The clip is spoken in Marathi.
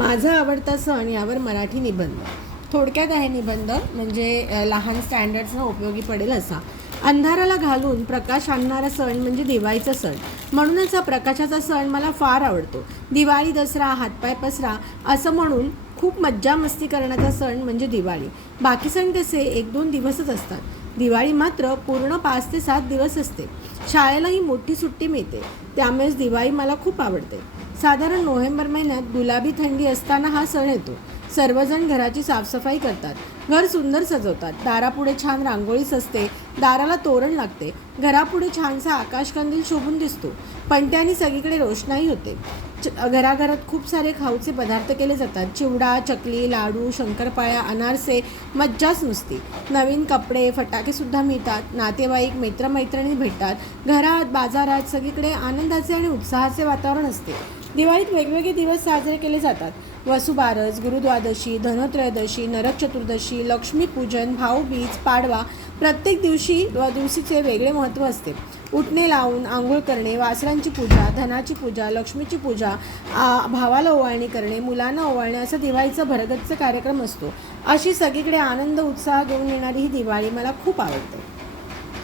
माझा आवडता सण यावर मराठी निबंध. थोडक्यात आहे निबंध, म्हणजे लहान स्टँडर्ड्सना उपयोगी पडेल असा. अंधाराला घालून प्रकाश आणणारा सण म्हणजे दिवाळीचा सण. म्हणूनच हा प्रकाशाचा सण मला फार आवडतो. दिवाळी, दसरा, हातपाय पसरा असं म्हणून खूप मज्जा मस्ती करण्याचा सण म्हणजे दिवाळी. बाकी सण कसे 1-2 दिवसच असतात. दिवाळी मात्र पूर्ण 5 ते 7 दिवस असते. शाळेलाही मोठी सुट्टी मिळते. त्यामुळेच दिवाळी मला खूप आवडते. साधारण नोव्हेंबर महिन्यात गुलाबी थंडी असताना हा सण येतो. सर्वजण घराची साफसफाई करतात, घर सुंदर सजवतात. दारापुढे छान रांगोळी सजते, दाराला तोरण लागते, घरापुढे छानसा आकाशकंदील शोभून दिसतो. पणत्याने सगळीकडे रोषणाई होते. घराघरात खूप सारे खाऊचे पदार्थ केले जातात. चिवडा, चकली, लाडू, शंकरपाळ्या, अनारसे, मज्जाच नुसती. नवीन कपडे, फटाकेसुद्धा मिळतात. नातेवाईक, मित्रमैत्रिणी भेटतात. घरात, बाजारात सगळीकडे आनंदाचे आणि उत्साहाचे वातावरण असते. दिवाळीत वेगवेगळे दिवस साजरे केले जातात. वसुबारस, गुरुद्वादशी, धनत्रयोदशी, नरक चतुर्दशी, लक्ष्मीपूजन, भाऊबीज, पाडवा. प्रत्येक दिवशीचे वेगळे महत्त्व असते. उटणे लावून आंघोळ करणे, वासरांची पूजा, धनाची पूजा, लक्ष्मीची पूजा, भावाला ओवाळणी करणे, मुलांना ओवाळणे असा दिवाळीचा भरगच्च कार्यक्रम असतो. अशी सगळीकडे आनंद उत्साह घेऊन येणारी ही दिवाळी मला खूप आवडते.